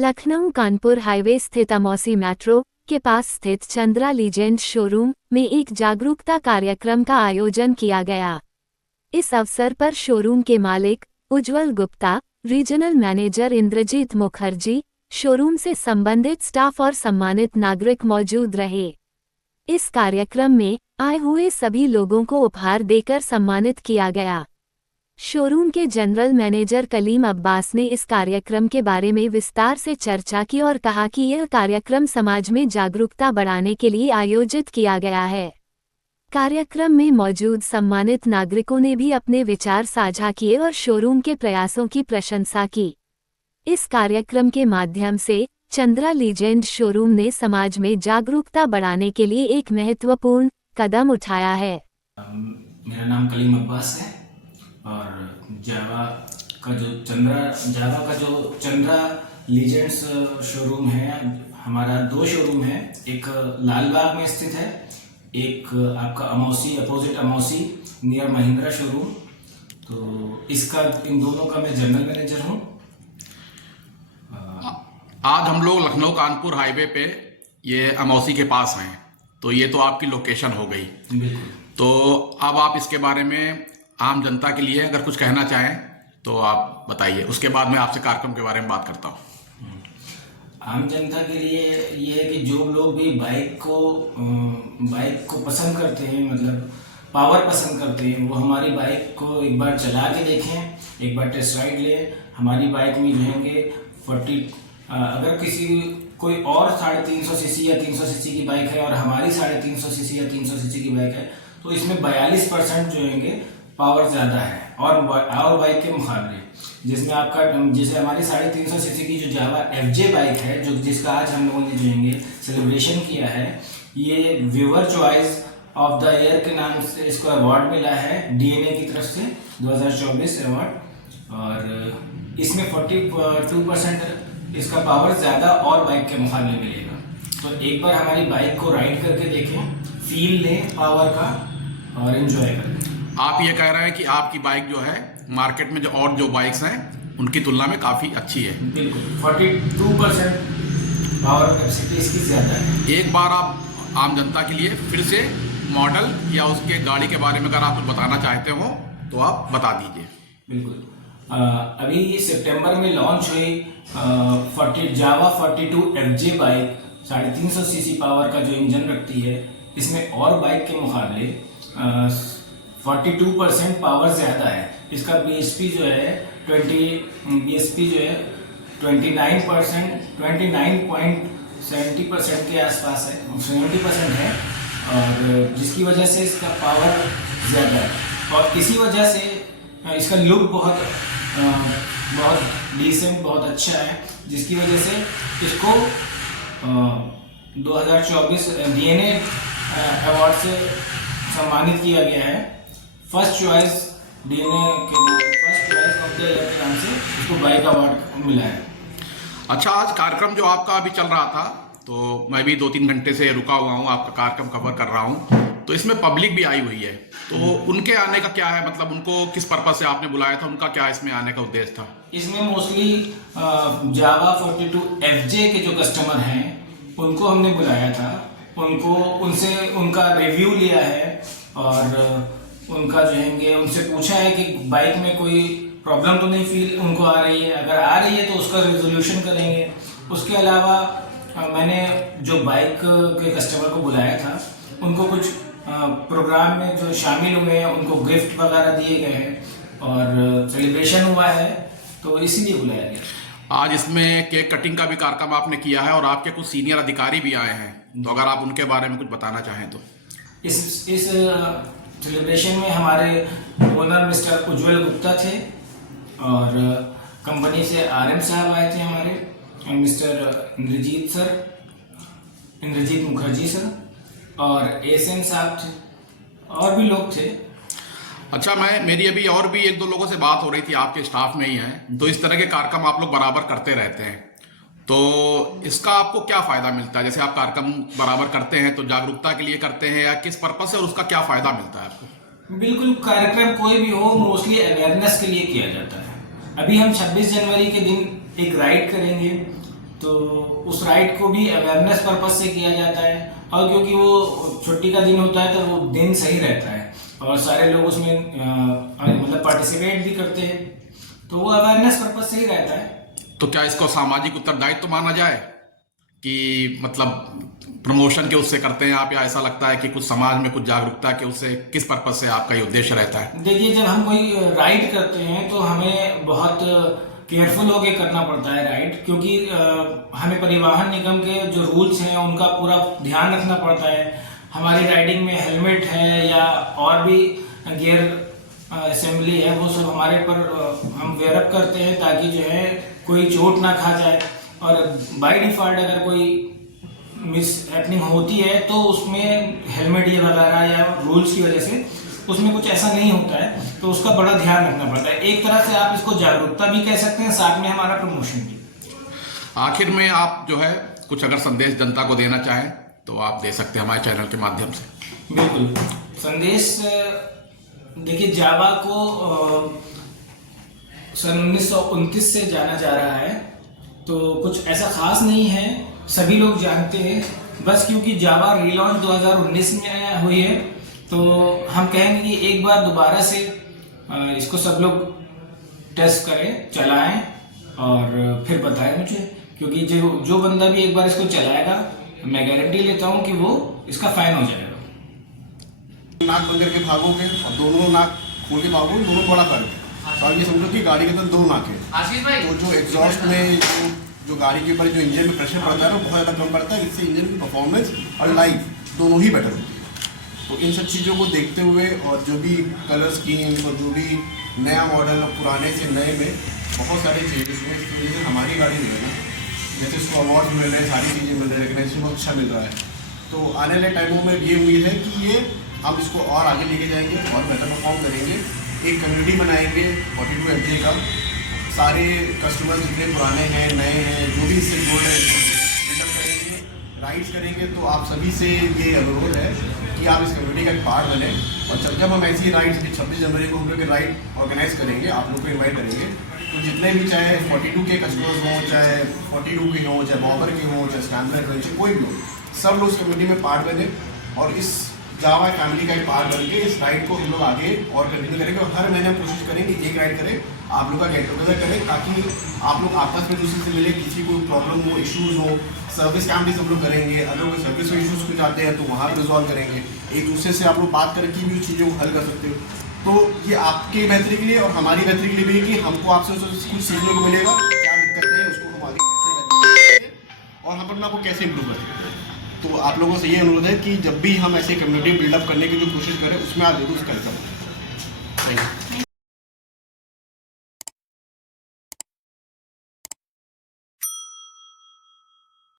Lucknow Kanpur highway स्थित Amausi metro के पास स्थित चंद्रा लीजेंड शोरूम में एक जागरूकता कार्यक्रम का आयोजन किया गया। इस अवसर पर शोरूम के मालिक Ujjwal Gupta, regional manager Indrajit Mukherjee, showroom से संबंधित स्टाफ और सम्मानित नागरिक मौजूद रहे। इस कार्यक्रम में आए हुए सभी लोगों को उपहार देकर सम्मानित किया गया। शोरूम के जनरल मैनेजर कलीम अब्बास ने इस कार्यक्रम के बारे में विस्तार से चर्चा की और कहा कि यह कार्यक्रम समाज में जागरूकता बढ़ाने के लिए आयोजित किया गया है। कार्यक्रम में मौजूद सम्मानित नागरिकों ने भी अपने विचार साझा किए और शोरूम के प्रयासों की प्रशंसा की। इस कार्यक्रम के माध्यम से चंद्रा लीजेंड शोरूम ने समाज में जागरूकता बढ़ाने के लिए एक महत्वपूर्ण कदम उठाया है। मेरा नाम कलीम अब्बास है और जावा का जो चंद्रा लीजेंड्स शोरूम है, हमारा 2 शोरूम है। एक लालबाग में स्थित है, एक आपका Amausi opposite Amausi near Mahindra showroom. तो इन दोनों का मैं जनरल मैनेजर हूँ। आज हम लोग लखनऊ कानपुर हाईवे पे ये अमौसी के पास हैं, तो ये तो आपकी लोकेशन हो गई। बिल्कुल। तो अब आप इसके बारे में आम जनता के लिए अगर कुछ कहना चाहें तो आप बताइए, उसके बाद मैं आपसे कार्यक्रम के बारे में बात करता हूँ। आम जनता के लिए ये है कि जो लोग भी बाइक को पसंद करते हैं, मतलब पावर पसंद करते हैं, वो हमारी बाइक को एक बार चला के देखें, एक बार टेस्ट राइड लें। हमारी बाइक में जो है अगर कोई और 350 सीसी या 300 सीसी की बाइक है और हमारी 350 सीसी या 300 सीसी की बाइक है, तो इसमें 42% जो है पावर ज़्यादा है और बाइक के मुकाबले। जैसे हमारी 350 सीसी की जो जावा FJ बाइक है, जिसका आज हम लोगों ने जो है सेलिब्रेशन किया है, ये viewer choice of the year के नाम से इसको अवार्ड मिला है DNA की तरफ से 2024 अवार्ड। और इसमें 42% इसका पावर ज़्यादा और बाइक के मुकाबले मिलेगा। तो एक बार हमारी बाइक को राइड करके देखें, फील लें पावर का और एंजॉय करें। आप ये कह रहे हैं कि आपकी बाइक जो है मार्केट में जो बाइक्स हैं उनकी तुलना में काफ़ी अच्छी है। बिल्कुल, 42% पावर कैपेसिटी इसकी ज़्यादा है। एक बार आप आम जनता के लिए फिर से मॉडल या उसके गाड़ी के बारे में अगर आप कुछ बताना चाहते हो तो आप बता दीजिए। बिल्कुल। अभी सितंबर में लॉन्च हुई जावा 42 FJ बाइक 350 सीसी पावर का जो इंजन रखती है। इसमें और बाइक के मुकाबले 42% पावर ज़्यादा है। इसका BSP जो है 29.70% के आसपास है, 70% है, और जिसकी वजह से इसका पावर ज़्यादा है। और इसी वजह से इसका लुक बहुत डिसेंट, बहुत अच्छा है, जिसकी वजह से इसको 2024 DNA अवार्ड से सम्मानित किया गया है। First choice of the year के नाम से इसको बाइक अवार्ड मिला है। अच्छा, आज कार्यक्रम जो आपका अभी चल रहा था, तो मैं भी 2-3 घंटे से रुका हुआ हूँ, आपका कार्यक्रम कवर कर रहा हूँ। तो इसमें पब्लिक भी आई हुई है, तो उनके आने का क्या है, मतलब उनको किस पर्पज से आपने बुलाया था, उनका क्या इसमें आने का उद्देश्य था? इसमें मोस्टली जावा 42 FJ के जो कस्टमर हैं उनको हमने बुलाया था। उनसे उनका रिव्यू लिया है और उनका जो है उनसे पूछा है कि बाइक में कोई प्रॉब्लम तो नहीं फील उनको आ रही है, अगर आ रही है तो उसका रिजोल्यूशन करेंगे। उसके अलावा मैंने जो बाइक के कस्टमर को बुलाया था, उनको कुछ प्रोग्राम में जो शामिल हुए हैं उनको गिफ्ट वगैरह दिए गए हैं और सेलिब्रेशन हुआ है, तो इसीलिए बुलाया गया। आज इसमें केक कटिंग का भी कार्यक्रम आपने किया है और आपके कुछ सीनियर अधिकारी भी आए हैं, तो अगर आप उनके बारे में कुछ बताना चाहें तो। इस सेलिब्रेशन में हमारे ओनर मिस्टर उज्ज्वल गुप्ता थे और कंपनी से RM साहब आए थे, हमारे मिस्टर इंद्रजीत मुखर्जी सर, और ASM साहब थे, और भी लोग थे। अच्छा, मेरी अभी और भी 1-2 लोगों से बात हो रही थी, आपके स्टाफ में ही हैं, तो इस तरह के कार्यक्रम आप लोग बराबर करते रहते हैं, तो इसका आपको क्या फ़ायदा मिलता है? जैसे आप कार्यक्रम बराबर करते हैं तो जागरूकता के लिए करते हैं या किस पर्पज से, और उसका क्या फ़ायदा मिलता है आपको? बिल्कुल, कार्यक्रम कोई भी हो मोस्टली अवेयरनेस के लिए किया जाता है। अभी हम 26 जनवरी के दिन एक राइड करेंगे तो उस राइड को भी अवेयरनेस पर्पज से किया जाता है, और क्योंकि वो छुट्टी का दिन होता है तो वो दिन सही रहता है और सारे लोग उसमें मतलब पार्टिसिपेट भी करते हैं, तो वो अवेयरनेस पर्पज से ही रहता है। तो क्या इसको सामाजिक उत्तरदायित्व माना जाए कि मतलब प्रमोशन के उससे करते हैं आप, या ऐसा लगता है कि कुछ समाज में कुछ जागरूकता के उससे, किस पर्पज से आपका ये उद्देश्य रहता है? देखिए, जब हम कोई राइड करते हैं तो हमें बहुत केयरफुल होके करना पड़ता है राइड, क्योंकि हमें परिवहन निगम के जो रूल्स हैं उनका पूरा ध्यान रखना पड़ता है। हमारी राइडिंग में हेलमेट है या और भी गियर असेंबली है, वो सब हमारे पर हम वेयरअप करते हैं ताकि जो है कोई चोट ना खा जाए। और बाय डिफॉल्ट अगर कोई मिस हैपनिंग होती है तो उसमें हेलमेट ये वगैरह या रूल्स की वजह से उसमें कुछ ऐसा नहीं होता है, तो उसका बड़ा ध्यान रखना पड़ता है। एक तरह से आप इसको जागरूकता भी कह सकते हैं, साथ में हमारा प्रमोशन भी। आखिर में आप जो है कुछ अगर संदेश जनता को देना चाहें तो आप दे सकते हैं हमारे चैनल के माध्यम से। बिल्कुल, संदेश देखिए, जावा को सन 1929 से जाना जा रहा है, तो कुछ ऐसा खास नहीं है, सभी लोग जानते हैं। बस क्योंकि जावा रीलॉन्च 2019 में हुई है, तो हम कहेंगे कि एक बार दोबारा से इसको सब लोग टेस्ट करें, चलाएं और फिर बताएं मुझे, क्योंकि जो बंदा भी एक बार इसको चलाएगा, मैं गारंटी लेता हूं कि वो इसका फैन हो जाएगा। नाक बंद करके भागोगे और दोनों नाक खोल के भागोगे, दोनों बड़ा फर्क है। तो आप ये समझो कि गाड़ी के अंदर दो नाक है, तो जो एग्जॉस्ट में जो गाड़ी के ऊपर जो इंजन में प्रेशर पड़ता है ना, बहुत ज़्यादा कम पड़ता है, इससे इंजन की परफॉर्मेंस और लाइफ दोनों ही बेटर होती है। तो इन सब चीज़ों को देखते हुए और जो भी कलर स्कीम और जो भी नया मॉडल और पुराने से नए में बहुत सारे चेंजेस हुए, इसकी वजह से हमारी गाड़ी जो है ना, जैसे उसको अवार्ड मिल रहे हैं, सारी चीज़ें मिल रही है, रिकग्निशन बहुत अच्छा मिल रहा है। तो आने वाले टाइमों में ये उम्मीद है कि ये हम इसको और आगे लेके जाएंगे और बेहतर परफॉर्म करेंगे। एक कम्युनिटी बनाएंगे 42 FJ का, सारे कस्टमर जितने पुराने हैं नए हैं जो भी इससे जुड़ रहे हैं बिल्डअप करेंगे, राइड्स करेंगे। तो आप सभी से ये अनुरोध है कि आप इस कम्युनिटी का एक पार्ट बने, और जब हम ऐसी राइड्स 26 जनवरी को हम लोग राइड ऑर्गेनाइज करेंगे, आप लोग को इन्वाइट करेंगे, तो जितने भी चाहे 42 के कस्टमर्स हों, चाहे 42 के हों, चाहे बॉबर के हों, चाहे स्क्रैम्बलर के हों, चाहे कोई भी हो, सब लोग इस कम्युनिटी में पार्ट बने और इस जावा फैमिली का एक पार्ट बन के इस राइड को हम लोग आगे और कंटिन्यू करेंगे। और हर महीने हम कोशिश करेंगे एक राइड करें, आप लोग का गेट टुगेदर करें, ताकि आप लोग आपस में दूसरे से मिले, किसी को प्रॉब्लम हो, इश्यूज हो, सर्विस कैंप भी सब लोग करेंगे। अगर कोई सर्विस में इश्यूज कुछ आते हैं तो वहाँ पर रिजॉल्व करेंगे, एक दूसरे से आप लोग बात करके भी उस चीज़ों को हल कर सकते हो। तो ये आपके बेहतरी के लिए और हमारी बेहतरी के लिए भी है कि हमको आपसे कुछ सीखने को मिलेगा, क्या दिक्कतें हैं उसको हम आगे कैसे और हम अपना को कैसे इम्प्रूव कर सकते हैं। तो आप लोगों से ये अनुरोध है कि जब भी हम ऐसे कम्युनिटी बिल्डअप करने की जो कोशिश करें, उसमें आप जरूर उसका हिस्सा बनें। Thank you.